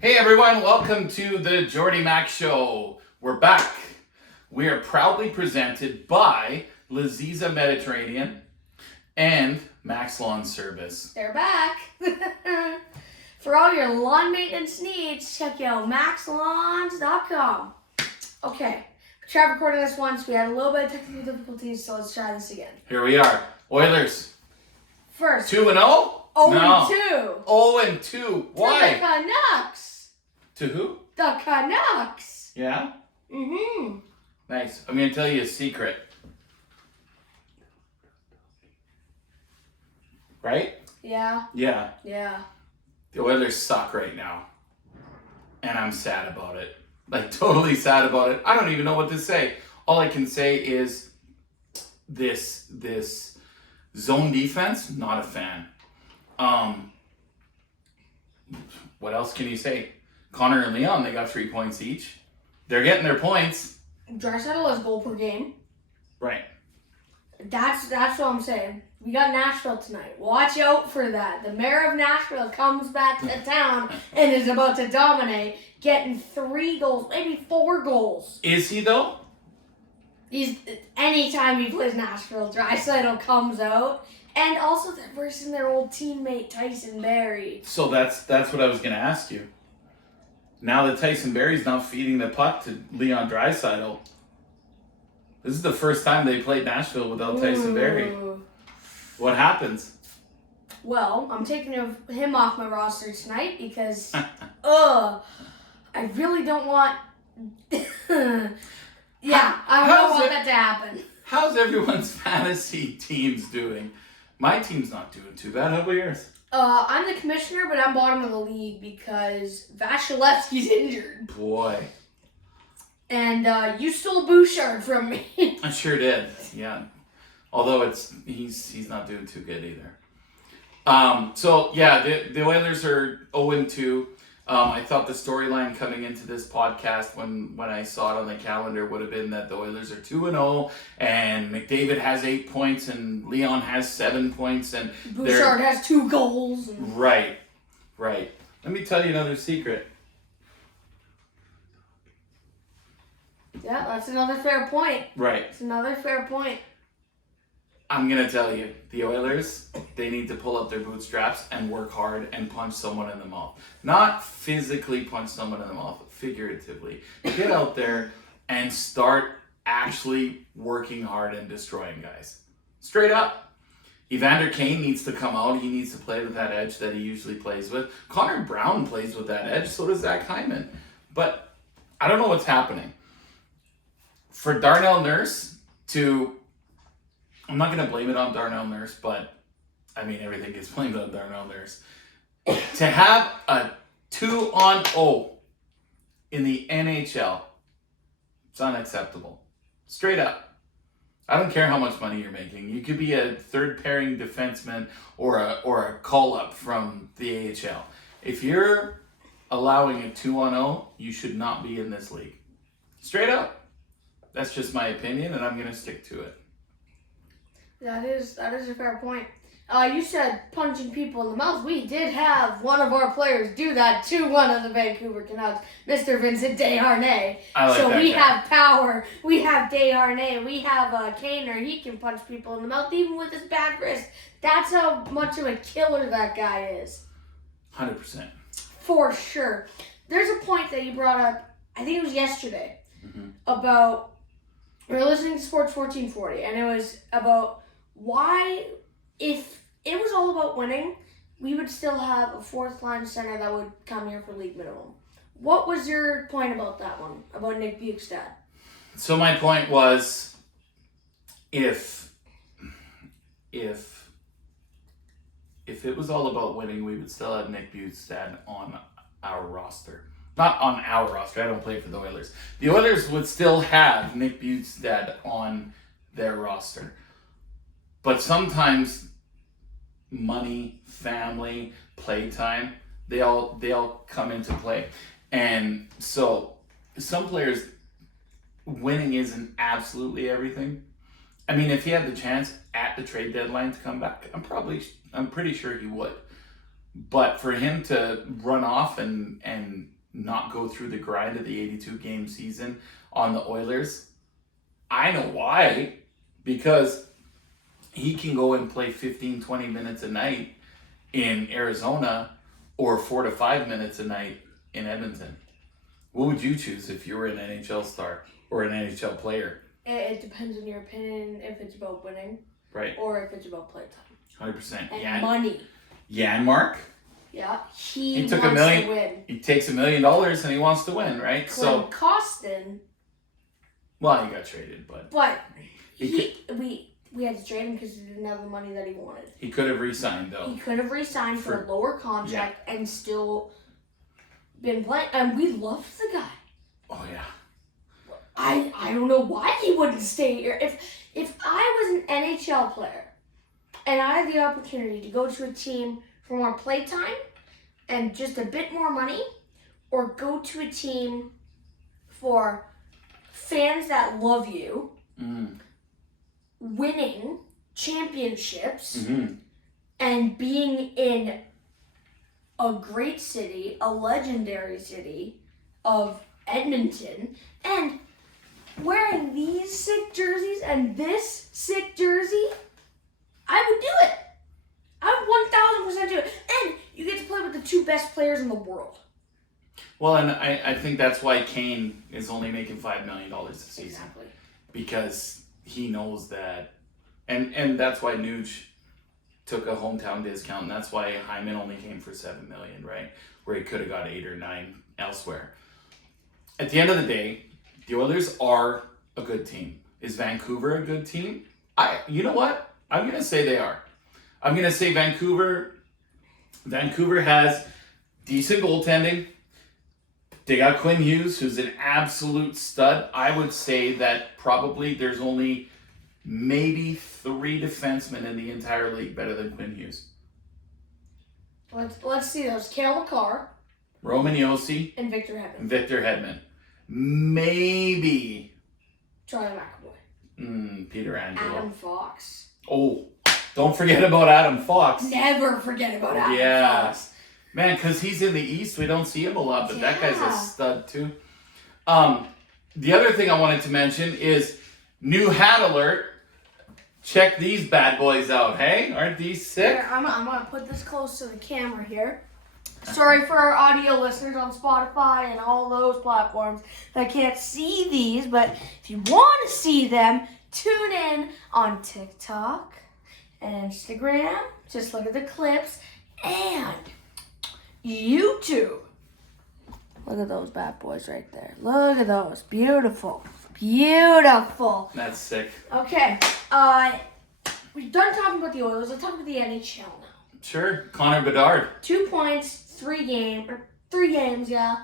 Hey everyone, welcome to the Jordy Mac Show. We're back. We are proudly presented by Laziza Mediterranean and Max Lawn Service. They're back. For all your lawn maintenance needs, check out maxlawns.com. Okay, we tried recording this once. We had a little bit of technical difficulties, so let's try this again. Here we are. Oilers. First, 2-0? 0-2. 0-2. Why? To the Canucks. To who? The Canucks. Yeah? Mm-hmm. Nice. I'm going to tell you a secret. Right? Yeah. Yeah. Yeah. The Oilers suck right now. And I'm sad about it. Like, totally sad about it. I don't even know what to say. All I can say is this zone defense, not a fan. What else can you say? Connor and Leon, they got 3 points each. They're getting their points. Draisaitl has goal per game. Right. That's what I'm saying. We got Nashville tonight. Watch out for that. The mayor of Nashville comes back to town and is about to dominate, getting 3 goals, maybe 4 goals. Is he though? Anytime he plays Nashville, Draisaitl comes out. And also they're versing their old teammate Tyson Barrie. So that's what I was going to ask you. Now that Tyson Barrie's not feeding the puck to Leon Draisaitl, this is the first time they played Nashville without Tyson Barrie. What happens? Well, I'm taking him off my roster tonight because, I really don't want. I don't want that to happen. How's everyone's fantasy teams doing? My team's not doing too bad. How about yours? I'm the commissioner, but I'm bottom of the league because Vasilevsky's injured. Boy. And you stole Bouchard from me. I sure did. Yeah. Although he's not doing too good either. So yeah, the Oilers are 0-2. I thought the storyline coming into this podcast when I saw it on the calendar would have been that the Oilers are 2-0 and McDavid has 8 points and Leon has 7 points and Bouchard has 2 goals. Right. Let me tell you another secret. Yeah, that's another fair point. Right. It's another fair point. I'm going to tell you, the Oilers, they need to pull up their bootstraps and work hard and punch someone in the mouth. Not physically punch someone in the mouth, figuratively. Get out there and start actually working hard and destroying guys. Straight up. Evander Kane needs to come out. He needs to play with that edge that he usually plays with. Connor Brown plays with that edge, so does Zach Hyman. But I don't know what's happening. For Darnell Nurse to... I'm not going to blame it on Darnell Nurse, but I mean, everything gets blamed on Darnell Nurse. To have a 2-0 in the NHL, it's unacceptable. Straight up. I don't care how much money you're making. You could be a third pairing defenseman or a call up from the AHL. If you're allowing a 2-0, you should not be in this league. Straight up. That's just my opinion, and I'm going to stick to it. That is a fair point. You said punching people in the mouth. We did have one of our players do that to one of the Vancouver Canucks, Mr. Vincent Desharnais. So we have power. We have Desharnais. We have Kaner. He can punch people in the mouth even with his bad wrist. That's how much of a killer that guy is. 100%. For sure. There's a point that you brought up, I think it was yesterday, about, we were listening to Sports 1440, and it was about why, if it was all about winning, we would still have a fourth line center that would come here for league minimum. What was your point about that one, about Nick Bjugstad? So my point was, if it was all about winning, we would still have Nick Bjugstad on our roster. Not on our roster. I don't play for the Oilers. The Oilers would still have Nick Bjugstad on their roster. But sometimes money, family, playtime, they all come into play. And so some players, winning isn't absolutely everything. I mean, if he had the chance at the trade deadline to come back, I'm pretty sure he would. But for him to run off and not go through the grind of the 82 game season on the Oilers, I know why. Because he can go and play 15, 20 minutes a night in Arizona or 4 to 5 minutes a night in Edmonton. What would you choose if you were an NHL star or an NHL player? It depends on your opinion if it's about winning, Right. or if it's about playtime 100%. and money. Janmark, Yeah, he took wants $1 million. to win. He takes $1 million and he wants to win, right? Clint Costin, Well, he got traded, but but He we had to trade him because he didn't have the money that he wanted. he could have re-signed though. He could have re-signed for For- a lower contract and still been playing. And we loved the guy. Oh yeah. I don't know why he wouldn't stay here. If I was an NHL player and I had the opportunity to go to a team for more playtime and just a bit more money, or go to a team for fans that love you, winning championships, Mm-hmm. and being in a great city, a legendary city of Edmonton, and wearing these sick jerseys and this sick jersey, I would do it. I would 1000% do it. And you get to play with the two best players in the world. Well, and I think that's why Kane is only making $5 million this season. Exactly. Because he knows that, and that's why Nuge took a hometown discount, and that's why Hyman only came for $7 million, right? Where he could have got 8 or 9 elsewhere. At the end of the day, the Oilers are a good team. Is Vancouver a good team? You know what? I'm gonna say they are. I'm gonna say Vancouver has decent goaltending. They got Quinn Hughes, who's an absolute stud. I would say that probably there's only maybe 3 defensemen in the entire league better than Quinn Hughes. Let's see those. Cale Makar Roman Yossi and Victor Hedman. and Victor Hedman. Maybe Charlie McAvoy. Peter Angelo. Adam Fox. Oh, don't forget about Adam Fox. Never forget about Adam Yeah. Fox. Man, because he's in the East, we don't see him a lot, but that guy's Yeah. a stud too. The other thing I wanted to mention is new hat alert. Check these bad boys out, hey? Aren't these sick? Here, I'm going to put this close to the camera here. Sorry for our audio listeners on Spotify and all those platforms that can't see these, but if you want to see them, tune in on TikTok and Instagram. Just look at the clips. And YouTube. Look at those bad boys right there. Look at those. Beautiful. Beautiful. That's sick. Okay. We're done talking about the Oilers. Let's talk about the NHL now. Sure. Connor Bedard. 2 points, 3 games, yeah.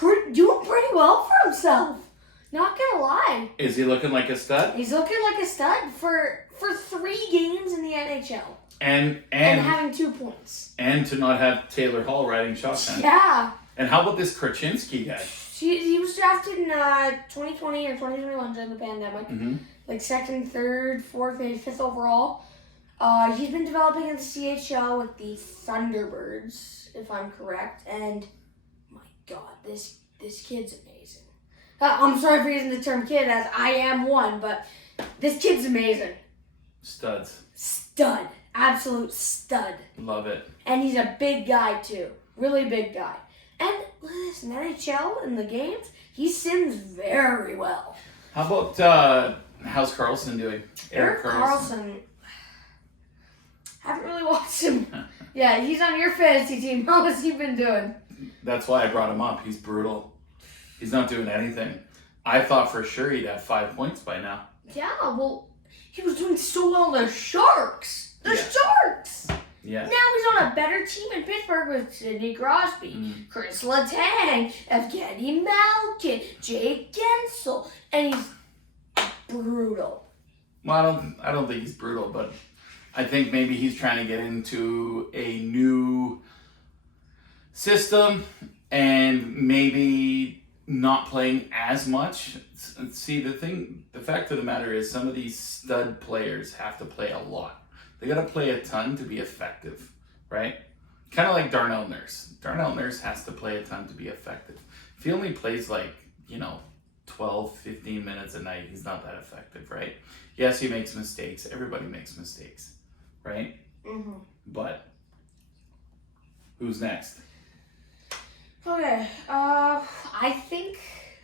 Doing pretty well for himself. Not gonna lie. Is he looking like a stud? He's looking like a stud for 3 games in the NHL. And having 2 points. and to not have Taylor Hall riding shotgun. Yeah. And how about this Krasinski guy? He was drafted in 2020 or 2021 during the pandemic. Mm-hmm. Like 2nd, 3rd, 4th, maybe 5th overall. He's been developing in the CHL with the Thunderbirds, if I'm correct. And my God, this kid's amazing. I'm sorry for using the term kid, as I am one, but this kid's amazing. Studs. Stud. Absolute stud. Love it. And he's a big guy, too. Really big guy. And look at this, in NHL, in the games, he sims very well. How about how's Carlson doing? Erik Karlsson. Haven't really watched him. Yeah, he's on your fantasy team. How has he been doing? That's why I brought him up. He's brutal. He's not doing anything. I thought for sure he'd have 5 points by now. Yeah, well, he was doing so well in the Sharks. The Yeah. Sharks! Yeah. Now he's on a better team in Pittsburgh with Sidney Crosby, Chris Letang, Evgeny Malkin, Jake Gensel, and he's brutal. Well, I don't think he's brutal, but I think maybe he's trying to get into a new system and maybe not playing as much. See, the fact of the matter is some of these stud players have to play a lot. They got to play a ton to be effective, right? Kind of like Darnell Nurse. Darnell Nurse has to play a ton to be effective. If he only plays 12, 15 minutes a night, he's not that effective, right? Yes, he makes mistakes. Everybody makes mistakes, right? Mm-hmm. But who's next? Okay, I think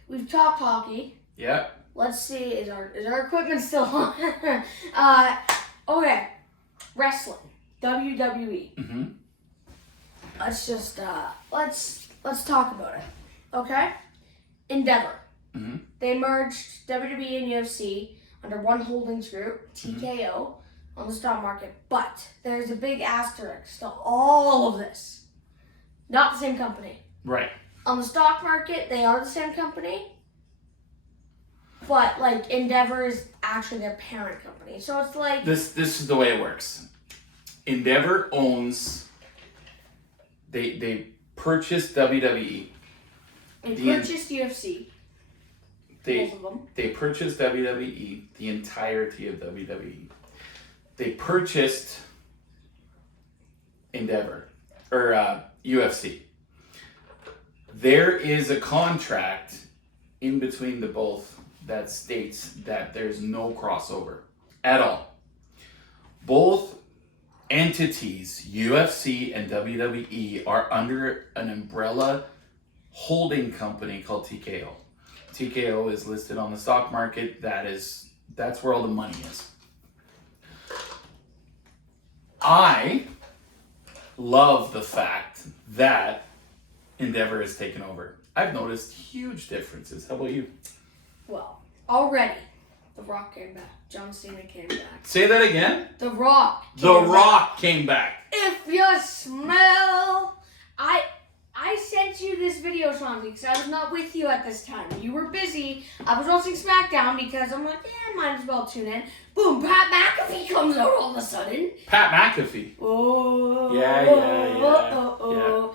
we've talked hockey. Yeah. Let's see, is our equipment still on? Okay, wrestling, WWE. Mm-hmm. Let's just let's talk about it. Okay, Endeavor. Mm-hmm. They merged WWE and UFC under one holdings group, TKO, on the stock market. But there's a big asterisk to all of this. Not the same company. Right. On the stock market, they are the same company. But Endeavor is actually their parent company. So it's like This is the way it works. Endeavor owns. They purchased WWE. they purchased UFC. They Both of them. They purchased WWE, the entirety of WWE. They purchased Endeavor or UFC. There is a contract in between the both that states that there's no crossover at all. Both entities, UFC and WWE, are under an umbrella holding company called TKO. TKO is listed on the stock market. That's where all the money is. I love the fact that Endeavor has taken over. I've noticed huge differences. How about you? Well, already, The Rock came back. John Cena came back. Say that again. The Rock. The Rock came back. If you smell, I sent you this video, Shanti, because I was not with you at this time. You were busy. I was watching SmackDown because I'm like, might as well tune in. Boom, Pat McAfee comes out all of a sudden. Pat McAfee. Oh. Yeah.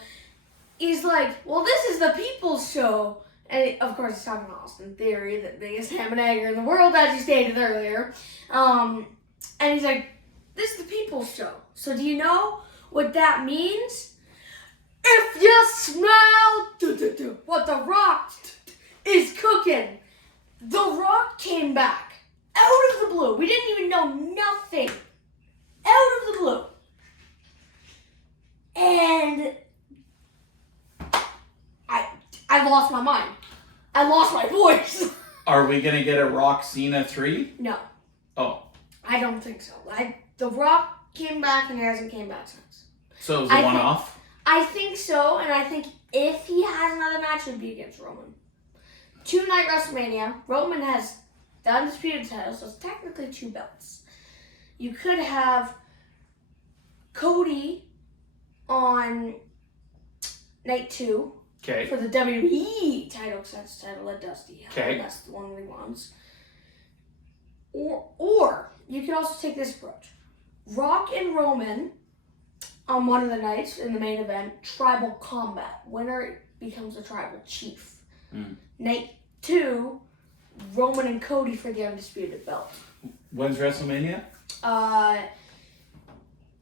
He's like, well, this is the People's Show. And of course, he's talking about Austin Theory, the biggest ham and egger in the world, as you stated earlier. And he's like, this is the People's Show. So do you know what that means? If you smell what The Rock is cooking, The Rock came back out of the blue. We didn't even know nothing. Out of the blue. And I lost my mind. I lost my voice. Are we gonna get a Rock Cena 3? No, Oh, I don't think so. The Rock came back and he hasn't came back since. so it was a one-off? I think so, and I think if he has another match, it would be against Roman. 2-night WrestleMania. Roman has the undisputed title, so it's technically 2 belts. You could have Cody on night 2 Okay. for the WWE title, because that's the title that Dusty had. Okay. That's the one he wants. Or you could also take this approach. Rock and Roman on one of the nights in the main event, tribal combat. Winner becomes a tribal chief. Night 2, Roman and Cody for the undisputed belt. When's WrestleMania?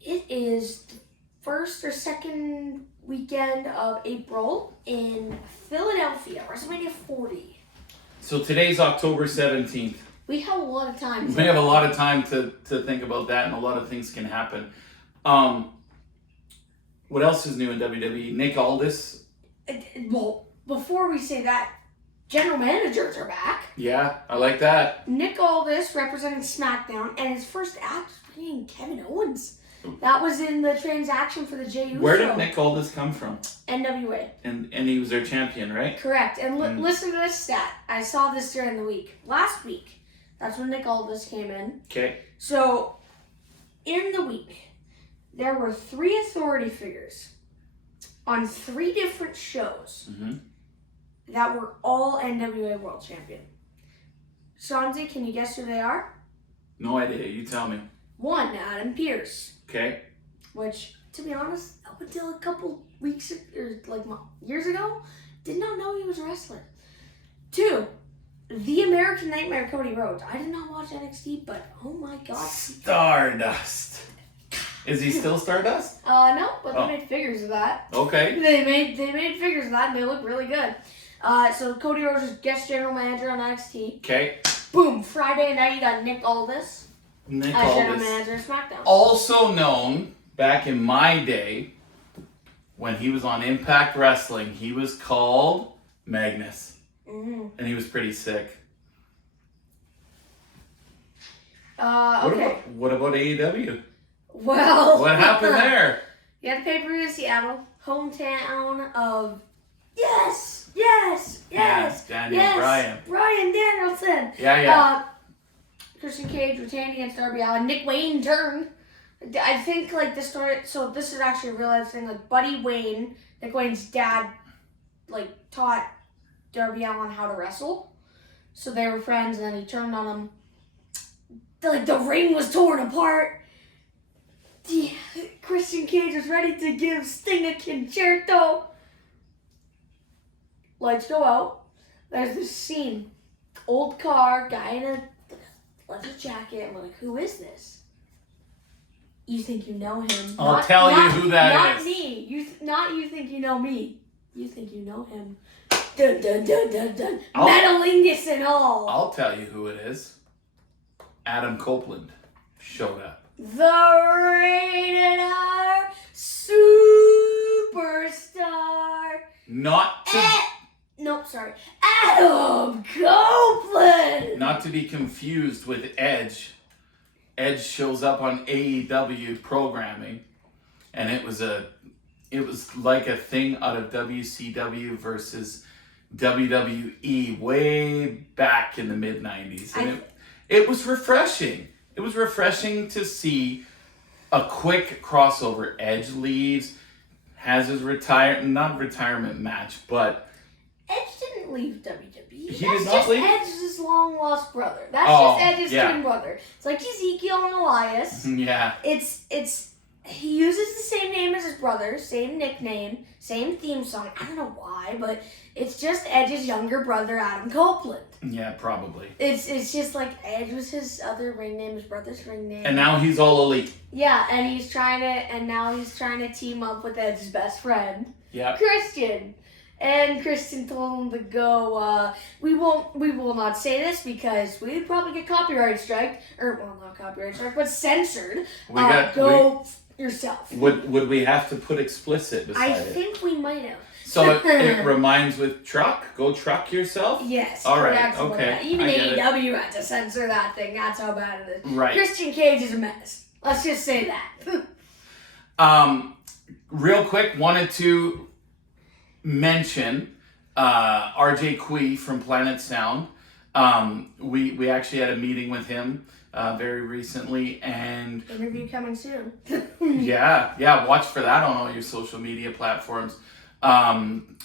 It is the first or second weekend of April in Philadelphia, WrestleMania 40. So today's October 17th. We have a lot of time. We have a lot of time to think about that, and a lot of things can happen. What else is new in WWE? Nick Aldis. Well, before we say that, general managers are back. Yeah, I like that. Nick Aldis representing SmackDown, and his first act was being Kevin Owens. That was in the transaction for the Jey Uso. Where did Nick Aldis come from? NWA. And he was their champion, right? Correct. And listen to this stat. I saw this during the week. Last week, that's when Nick Aldis came in. Okay. So, in the week, there were 3 authority figures on 3 different shows that were all NWA World Champion. Shanzi, can you guess who they are? No idea. You tell me. 1, Adam Pearce. Okay. Which, to be honest, up until a couple weeks or years ago, did not know he was a wrestler. 2, the American Nightmare Cody Rhodes. I did not watch NXT, but oh my god. Stardust. Is he still Stardust? No, but they Oh. made figures of that. Okay. They made figures of that, and they look really good. So Cody Rhodes is guest general manager on NXT. Okay. Boom! Friday night, you got Nick Aldis Nick as general Aldis. manager of SmackDown. Also known back in my day when he was on Impact Wrestling, he was called Magnus. Mm-hmm. And he was pretty sick. Okay. What about AEW? Well. What happened there? You had the pay-per-view in Seattle, hometown of Yeah, Daniel Bryan. Bryan Danielson. Yeah. Christian Cage retained against Darby Allin. Nick Wayne turned. I think like this started. So this is actually a real life thing. Like Buddy Wayne, Nick Wayne's dad, like taught Darby Allin how to wrestle. So they were friends, and then he turned on him. Like the ring was torn apart. Christian Cage was ready to give Sting a concerto. Lights go out. There's this scene. Old car, guy in a leather jacket. And we're like, who is this? You think you know him. I'll tell you who that is. is. Not me. You think you know me. You think you know him. Dun dun dun dun dun. Metalingus and all. I'll tell you who it is. Adam Copeland showed up. The Rated R Superstar. Not to Nope, sorry. Adam Copeland. not to be confused with Edge. Edge shows up on AEW programming, and it was like a thing out of WCW versus WWE way back in the mid '90s, and it was refreshing. It was refreshing to see a quick crossover. Edge leaves, has his not retirement match, but Edge didn't leave WWE. He That's did not just leave? Edge's long lost brother. That's Oh, just Edge's yeah. twin brother. It's like Ezekiel and Elias. yeah. He uses the same name as his brother, same nickname, same theme song. I don't know why, but it's just Edge's younger brother, Adam Copeland. Yeah, probably. It's just like Edge was his other ring name, his brother's ring name. And now he's all elite. Yeah, and now he's trying to team up with Edge's best friend, Yeah. Christian. And Christian told him to go, we will not say this because we'd probably get copyright strike, not copyright strike, but censored. Go yourself. Would we have to put explicit beside I it? think we might have. So it reminds with truck. Go truck yourself. Yes. All right. correct, something Okay. like that. Even I get it. AEW had to censor that thing. That's how bad it is. Right. Christian Cage is a mess. Let's just say that. Real quick, wanted to mention RJ Kui from Planet Sound. We actually had a meeting with him very recently, and Interview coming soon. yeah, watch for that on all your social media platforms.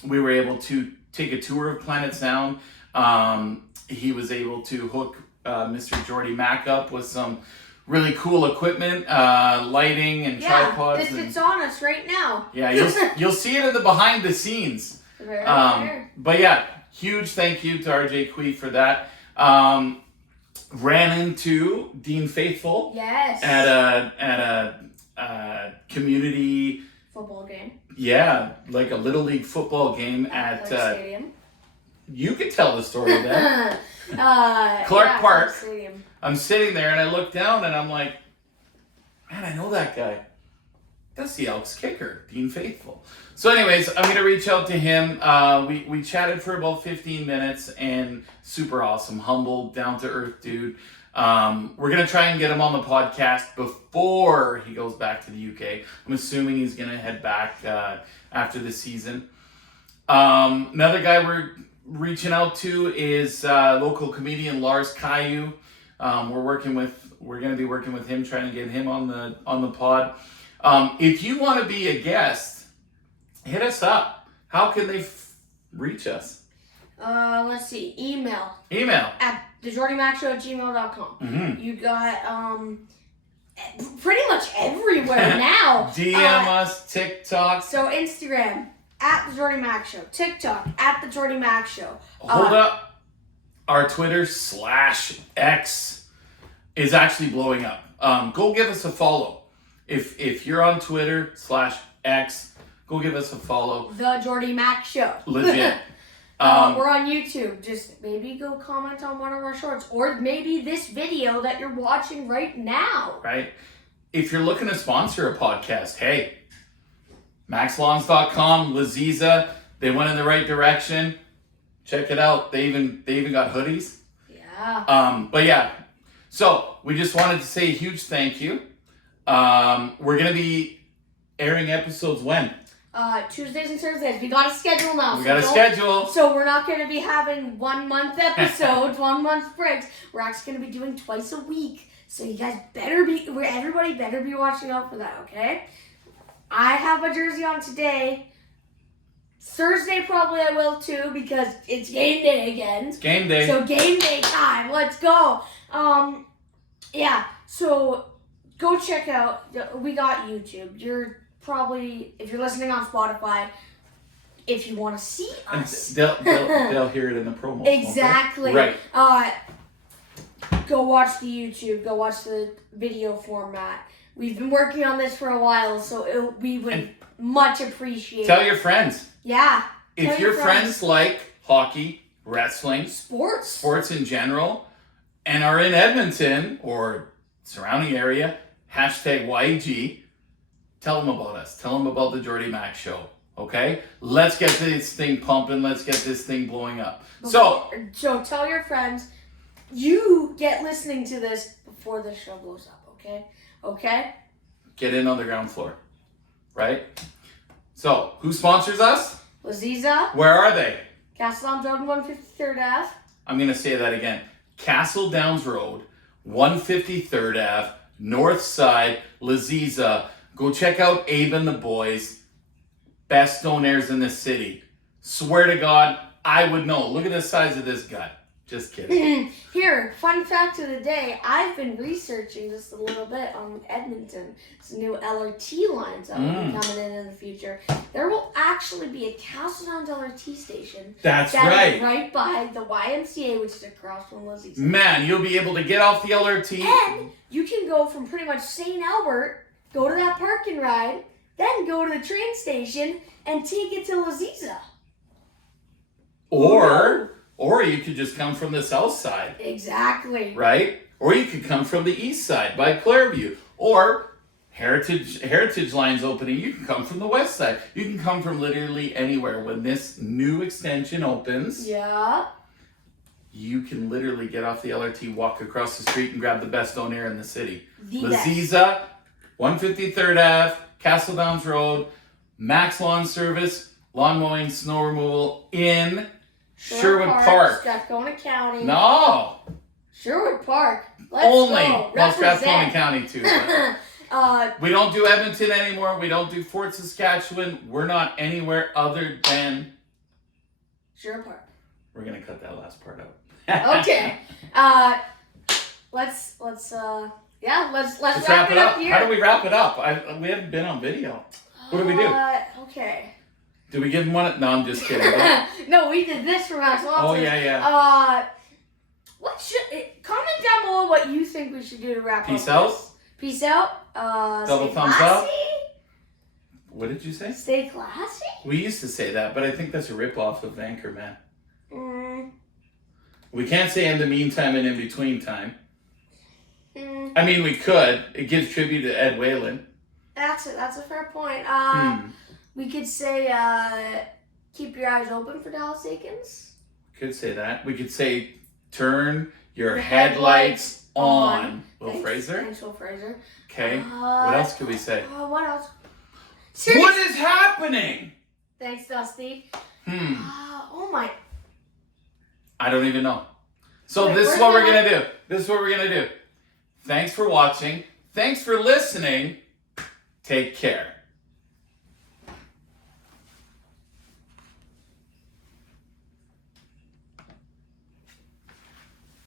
We were able to take a tour of Planet Sound. He was able to hook Mr. Jordy Mack up with some really cool equipment, lighting and tripods. It's on us right now. Yeah, you'll see it in the behind the scenes. Very fair. But yeah, huge thank you to RJ Kui for that. Ran into Dean Faithful Yes. at a community Football game. Yeah, like a little league football game At at Clark Stadium. you could tell the story then. Clark Park. Stadium. I'm sitting there and I look down and I'm like, man, I know that guy. That's the Elks kicker, Dean Faithful. So anyways, I'm going to reach out to him. We chatted for about 15 minutes and super awesome, humble, down-to-earth dude. We're going to try and get him on the podcast before he goes back to the UK. I'm assuming he's going to head back after the season. Another guy we're reaching out to is local comedian Lars Caillou. We're going to be working with him, trying to get him on the pod. If you want to be a guest, hit us up. How can they reach us? Let's see. Email at thejordymaxshow@gmail.com. Mm-hmm. You got pretty much everywhere now. DM us, TikTok. So Instagram at the Jordy Max Show, TikTok at the Jordy Max Show. Hold up. Our Twitter /X is actually blowing up. Go give us a follow. If you're on Twitter /X, go give us a follow. The Jordy Mac Show. Legit. We're on YouTube. Just maybe go comment on one of our shorts, or maybe this video that you're watching right now. Right? If you're looking to sponsor a podcast, hey, maxlawns.com, Laziza, they went in the right direction. Check it out. They even got hoodies. Yeah. But yeah, so we just wanted to say a huge thank you. We're gonna be airing episodes when? Tuesdays and Thursdays. We got a schedule now. We got a schedule. So we're not going to be having 1 month episodes, 1 month breaks. We're actually going to be doing twice a week. So you guys everybody better be watching out for that, okay? I have a jersey on today. Thursday probably I will too, because it's game day again. It's game day. So game day time. Let's go. Yeah. So go check out. We got YouTube. You're probably, if you're listening on Spotify, if you want to see us, they'll hear it in the promo. exactly. Right. Go watch the YouTube. Go watch the video format. We've been working on this for a while, so we would much appreciate. Tell your friends. Yeah. If your friends like hockey, wrestling, sports in general, and are in Edmonton or surrounding area, #YEG. Tell them about us. Tell them about the Jordy Mac Show. Okay? Let's get this thing pumping. Let's get this thing blowing up. So tell your friends, you get listening to this before the show blows up, okay? Okay? Get in on the ground floor. Right? So, who sponsors us? Laziza. Where are they? Castle Downs Road, 153rd Ave. I'm going to say that again. Castle Downs Road, 153rd Ave, North Side, Laziza. Go check out Abe and the boys. Best donairs in the city. Swear to God, I would know. Look at the size of this guy. Just kidding. Here, fun fact of the day. I've been researching just a little bit on Edmonton. Some new LRT lines that will be coming in the future. There will actually be a Castle Downs LRT station. That's that right. Is right by the YMCA, which is across from Lizzie's. Man, you'll be able to get off the LRT. And you can go from pretty much St. Albert, go to that park and ride, then go to the train station and take it to Laziza. Or you could just come from the south side. Exactly. Right? Or you could come from the east side by Clairview. Or Heritage Line's opening, you can come from the west side. You can come from literally anywhere. When this new extension opens, yeah, you can literally get off the LRT, walk across the street, and grab the best donair in the city. Best. Laziza, 153rd Ave, Castle Downs Road, Max Lawn Service, lawn mowing, snow removal in Sherwood Park. Strathcona County. No. Sherwood Park. Let's Only. go. Well, Strathcona County too. We don't do Edmonton anymore. We don't do Fort Saskatchewan. We're not anywhere other than Sherwood Park. We're gonna cut that last part out. Okay. Let's wrap it up here. How do we wrap it up? We haven't been on video. What do we do? Okay. Do we give him one? No, I'm just kidding. No, we did this for Max Lawson. Oh yeah. Comment down below what you think we should do to wrap up. Peace out. Peace out. Double stay thumbs classy. up. What did you say? Stay classy. We used to say that, but I think that's a ripoff of Anchorman. Mm. We can't say in the meantime and in between time. Mm. I mean, we could. It gives tribute to Ed Whalen. That's a fair point. We could say, keep your eyes open for Dallas Aikens. Could say that. We could say, turn your headlights on. Will Fraser? Thanks, Will Fraser. Okay. What else could we say? What else? What is happening? Thanks, Dusty. Oh my. I don't even know. So Wait, this is what we're going to do. Thanks for watching. Thanks for listening. Take care.